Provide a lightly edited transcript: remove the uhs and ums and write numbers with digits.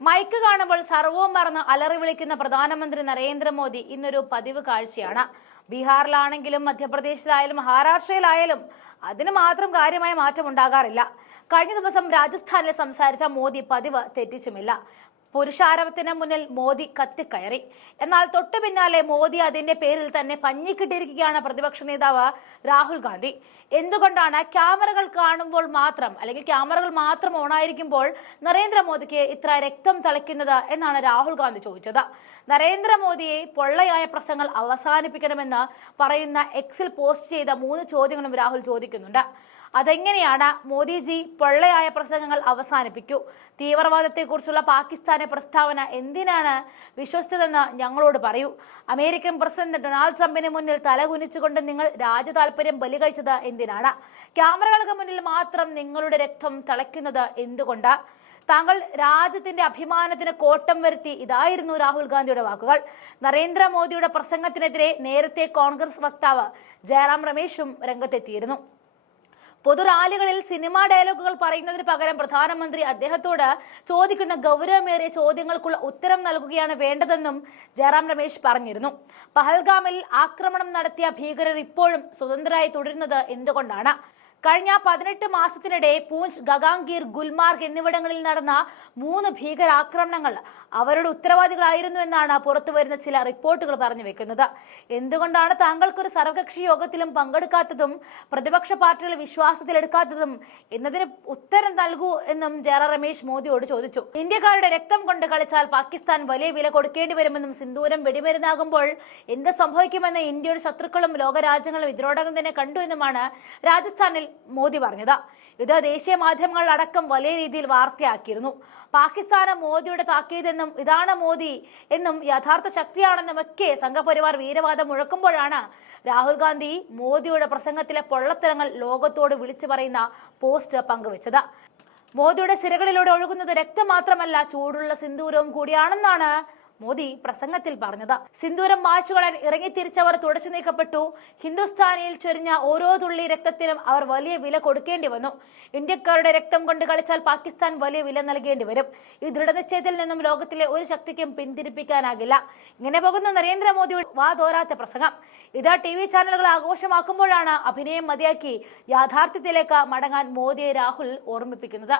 Mic കാണുമ്പോൾ സർവവും മറന്ന് അലറി വിളിക്കുന്ന പ്രധാനമന്ത്രി നരേന്ദ്രമോദി ഇന്നൊരു പതിവ് കാഴ്ചയാണ്. ബീഹാറിലാണെങ്കിലും മധ്യപ്രദേശിലായാലും മഹാരാഷ്ട്രയിലായാലും അതിന് മാത്രം കാര്യമായ മാറ്റം ഉണ്ടാകാറില്ല. കഴിഞ്ഞ ദിവസം രാജസ്ഥാനിൽ സംസാരിച്ച മോദി പതിവ് തെറ്റിച്ചുമില്ല. പുരുഷാരവത്തിന് മുന്നിൽ മോദി കത്തിക്കയറി. എന്നാൽ തൊട്ടു പിന്നാലെ മോദി അതിന്റെ പേരിൽ തന്നെ പഞ്ഞിക്കിട്ടിരിക്കുകയാണ് പ്രതിപക്ഷ നേതാവ് രാഹുൽ ഗാന്ധി. എന്തുകൊണ്ടാണ് ക്യാമറകൾ കാണുമ്പോൾ മാത്രം അല്ലെങ്കിൽ ക്യാമറകൾ മാത്രം ഓണായിരിക്കുമ്പോൾ നരേന്ദ്രമോദിക്ക് ഇത്ര രക്തം തിളയ്ക്കുന്നത് എന്നാണ് രാഹുൽ ഗാന്ധി ചോദിച്ചത്. നരേന്ദ്രമോദിയെ പൊള്ളയായ പ്രസംഗങ്ങൾ അവസാനിപ്പിക്കണമെന്ന് പറയുന്ന എക്സിൽ പോസ്റ്റ് ചെയ്ത 3 ചോദ്യങ്ങളും രാഹുൽ ചോദിക്കുന്നുണ്ട്. അതെങ്ങനെയാണ് മോദിജി പൊള്ളയായ പ്രസംഗങ്ങൾ അവസാനിപ്പിക്കൂ? തീവ്രവാദത്തെക്കുറിച്ചുള്ള പാകിസ്ഥാന്റെ പ്രസ്താവന എന്തിനാണ് വിശ്വസിച്ചതെന്ന് ഞങ്ങളോട് പറയൂ. അമേരിക്കൻ പ്രസിഡന്റ് ഡൊണാൾഡ് ട്രംപിന് മുന്നിൽ തലകുനിച്ചുകൊണ്ട് നിങ്ങൾ രാജ്യതാൽപര്യം ബലികഴിച്ചത് എന്തിനാണ്? ക്യാമറകൾക്ക് മുന്നിൽ മാത്രം നിങ്ങളുടെ രക്തം തിളയ്ക്കുന്നത് എന്തുകൊണ്ട്? താങ്കൾ രാജ്യത്തിന്റെ അഭിമാനത്തിന് കോട്ടം വരുത്തി. ഇതായിരുന്നു രാഹുൽ ഗാന്ധിയുടെ വാക്കുകൾ. നരേന്ദ്രമോദിയുടെ പ്രസംഗത്തിനെതിരെ നേരത്തെ കോൺഗ്രസ് വക്താവ് ജയറാം രമേശും രംഗത്തെത്തിയിരുന്നു. പൊതുറാലികളിൽ സിനിമാ ഡയലോഗുകൾ പറയുന്നതിന് പകരം പ്രധാനമന്ത്രി അദ്ദേഹത്തോട് ചോദിക്കുന്ന ഗൗരവമേറിയ ചോദ്യങ്ങൾക്കുള്ള ഉത്തരം നൽകുകയാണ് വേണ്ടതെന്നും ജയറാം രമേശ് പറഞ്ഞിരുന്നു. പഹൽഗാമിൽ ആക്രമണം നടത്തിയ ഭീകരർ ഇപ്പോഴും സ്വതന്ത്രരായി തുടരുന്നത് എന്തുകൊണ്ടാണ്? കഴിഞ്ഞ 18 മാസത്തിനിടെ പൂഞ്ച്, ഗഗാംഗീർ, ഗുൽമാർഗ് എന്നിവിടങ്ങളിൽ നടന്ന 3 ഭീകരാക്രമണങ്ങൾ അവരുടെ ഉത്തരവാദികളായിരുന്നു എന്നാണ് പുറത്തുവരുന്ന ചില റിപ്പോർട്ടുകൾ പറഞ്ഞു വെക്കുന്നത്. എന്തുകൊണ്ടാണ് താങ്കൾക്കൊരു സർവകക്ഷി യോഗത്തിലും പങ്കെടുക്കാത്തതും പ്രതിപക്ഷ പാർട്ടികളെ വിശ്വാസത്തിലെടുക്കാത്തതും എന്നതിന് ഉത്തരം നൽകൂ എന്നും ജയറാം രമേശ് മോദിയോട് ചോദിച്ചു. ഇന്ത്യക്കാരുടെ രക്തം കൊണ്ട് കളിച്ചാൽ പാകിസ്ഥാൻ വലിയ വില കൊടുക്കേണ്ടി വരുമെന്നും സിന്ദൂരം വെടിമരുന്നാകുമ്പോൾ എന്ത് സംഭവിക്കുമെന്ന് ഇന്ത്യയുടെ ശത്രുക്കളും ലോകരാജ്യങ്ങളും ഇതിനോടകം തന്നെ കണ്ടു എന്നുമാണ് രാജസ്ഥാനിൽ മോദി പറഞ്ഞത്. ഇത് ദേശീയ മാധ്യമങ്ങൾ അടക്കം വലിയ രീതിയിൽ വാർത്തയാക്കിയിരുന്നു. പാകിസ്ഥാന് മോദിയുടെ താക്കീതെന്നും ഇതാണ് മോദി എന്നും യഥാർത്ഥ ശക്തിയാണെന്നും ഒക്കെ സംഘപരിവാർ വീരവാദം മുഴക്കുമ്പോഴാണ് രാഹുൽ ഗാന്ധി മോദിയുടെ പ്രസംഗത്തിലെ പൊള്ളത്തരങ്ങൾ ലോകത്തോട് വിളിച്ചു പറയുന്ന പോസ്റ്റ് പങ്കുവച്ചത്. മോദിയുടെ സിരകളിലൂടെ ഒഴുകുന്നത് രക്തം മാത്രമല്ല, ചൂടുള്ള സിന്ദൂരവും കൂടിയാണെന്നാണ് മോദി പ്രസംഗത്തിൽ പറഞ്ഞത്. സിന്ദൂരം മായ്ച്ചുകളാൻ ഇറങ്ങിത്തിരിച്ചവർ തുടച്ചു നീക്കപ്പെട്ടു. ഹിന്ദുസ്ഥാനിയിൽ ചൊരിഞ്ഞ ഓരോ തുള്ളി രക്തത്തിനും അവർ വലിയ വില കൊടുക്കേണ്ടി വന്നു. ഇന്ത്യക്കാരുടെ രക്തം കൊണ്ട് കളിച്ചാൽ പാകിസ്ഥാൻ വലിയ വില നൽകേണ്ടി വരും. ഈ ദൃഢനിശ്ചയത്തിൽ നിന്നും ലോകത്തിലെ ഒരു ശക്തിക്കും പിന്തിരിപ്പിക്കാനാകില്ല. ഇങ്ങനെ പോകുന്ന നരേന്ദ്രമോദിയുടെ വാതോരാത്ത പ്രസംഗം ഇത് TV ചാനലുകൾ ആഘോഷമാക്കുമ്പോഴാണ് അഭിനയം മതിയാക്കി യാഥാർത്ഥ്യത്തിലേക്ക് മടങ്ങാൻ മോദിയെ രാഹുൽ ഓർമ്മിപ്പിക്കുന്നത്.